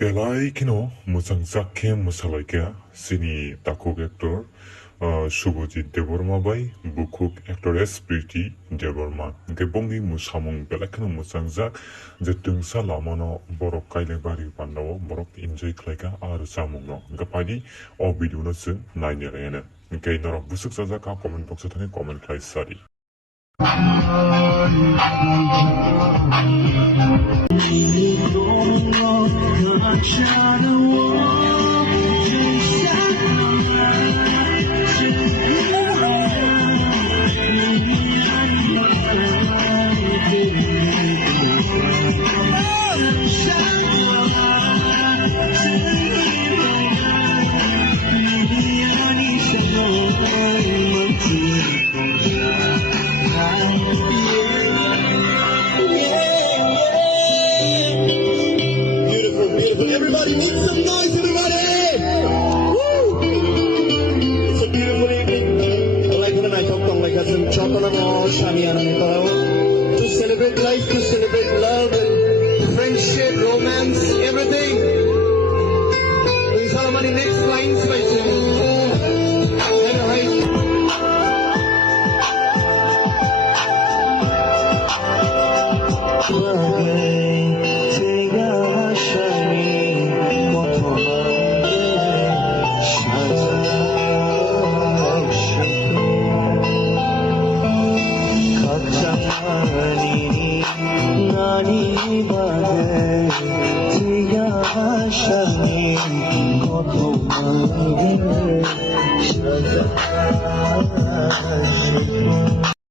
बेलायखिनो मोजां जाखे मोसालायखा सिनि ताकुक एक्टर शुभजित देबरमा बाय बुकुक एक्ट्रेस प्रीति देबरमा गेबंनि मुसामुं बेलायखिनो मोजां जाक जे तुंसा लामानो बरक कायले बारि पान्दाव बरक इन्जय खालायका आरो जामुंनो गपायदि अ भिडिअनो जों नायनो लायनो ओंखाय नरक बुसुक जाजाका कमेन्ट बक्सआव थानाय कमेन्ट खालाय सारि Everybody make some noise, everybody! Woo! It's a beautiful evening. Like when I talk like some chocolate or shamiana to celebrate life, to celebrate love and friendship, romance, everything. These are my next lines by